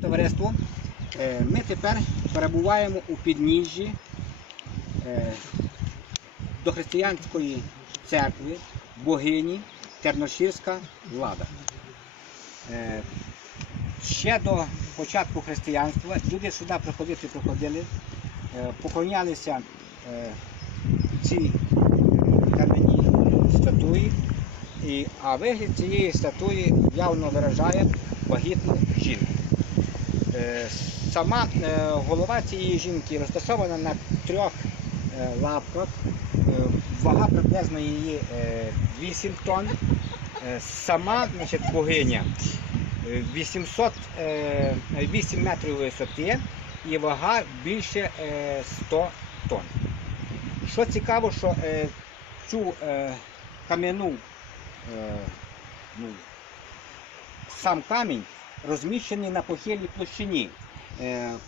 Товариство, е, ми тепер перебуваємо у підніжжі е, до християнської церкви богині Терношірська влада. Е, Ще до початку християнства люди сюди приходити приходили, поклонялися цій кам'яній статуї, а вигляд цієї статуї явно виражає вагітну жінку. Е, Сама е, голова цієї жінки розташована на трьох е, лапках. Вага приблизно її е, 8 тонн. Сама значить, богиня е, 800, е, 8 метрів висоти і вага більше е, 100 тонн. Що цікаво, що цю кам'яну ну, сам камінь розміщений на похилій площині. Е,